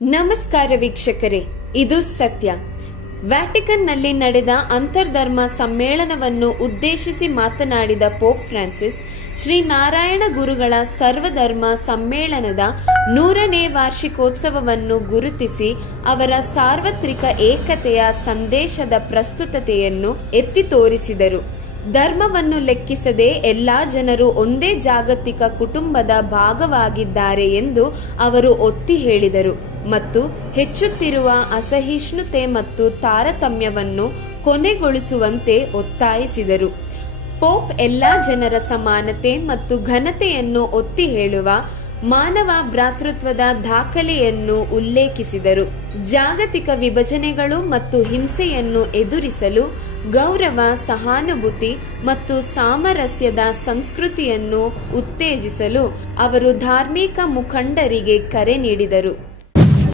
ನಮಸ್ಕಾರ ವೀಕ್ಷಕರೇ, ಇದು ಸತ್ಯ. ವ್ಯಾಟಿಕನ್ನಲ್ಲಿ ನಡೆದ ಅಂತರ್ಧರ್ಮ ಸಮ್ಮೇಳನವನ್ನು ಉದ್ದೇಶಿಸಿ ಮಾತನಾಡಿದ ಪೋಪ್ ಫ್ರಾನ್ಸಿಸ್, ಶ್ರೀನಾರಾಯಣ ಗುರುಗಳ ಸರ್ವಧರ್ಮ ಸಮ್ಮೇಳನದ 100ನೇ ವಾರ್ಷಿಕೋತ್ಸವವನ್ನು ಗುರುತಿಸಿ ಅವರ ಸಾರ್ವತ್ರಿಕ ಏಕತೆಯ ಸಂದೇಶದ ಪ್ರಸ್ತುತತೆಯನ್ನು ಎತ್ತಿ ತೋರಿಸಿದರು. ಧರ್ಮವನ್ನು ಲೆಕ್ಕಿಸದೆ ಎಲ್ಲಾ ಜನರು ಒಂದೇ ಜಾಗತಿಕ ಕುಟುಂಬದ ಭಾಗವಾಗಿದ್ದಾರೆ ಎಂದು ಅವರು ಒತ್ತಿ ಹೇಳಿದರು ಮತ್ತು ಹೆಚ್ಚುತ್ತಿರುವ ಅಸಹಿಷ್ಣುತೆ ಮತ್ತು ತಾರತಮ್ಯವನ್ನು ಕೊನೆಗೊಳಿಸುವಂತೆ ಒತ್ತಾಯಿಸಿದರು. ಪೋಪ್ ಎಲ್ಲಾ ಜನರ ಸಮಾನತೆ ಮತ್ತು ಘನತೆಯನ್ನು ಒತ್ತಿ ಹೇಳುವ ಮಾನವ ಭ್ರಾತೃತ್ವದ ದಾಖಲೆಯನ್ನು ಉಲ್ಲೇಖಿಸಿದರು. ಜಾಗತಿಕ ವಿಭಜನೆಗಳು ಮತ್ತು ಹಿಂಸೆಯನ್ನು ಎದುರಿಸಲು ಗೌರವ, ಸಹಾನುಭೂತಿ ಮತ್ತು ಸಾಮರಸ್ಯದ ಸಂಸ್ಕೃತಿಯನ್ನು ಉತ್ತೇಜಿಸಲು ಅವರು ಧಾರ್ಮಿಕ ಮುಖಂಡರಿಗೆ ಕರೆ ನೀಡಿದರು.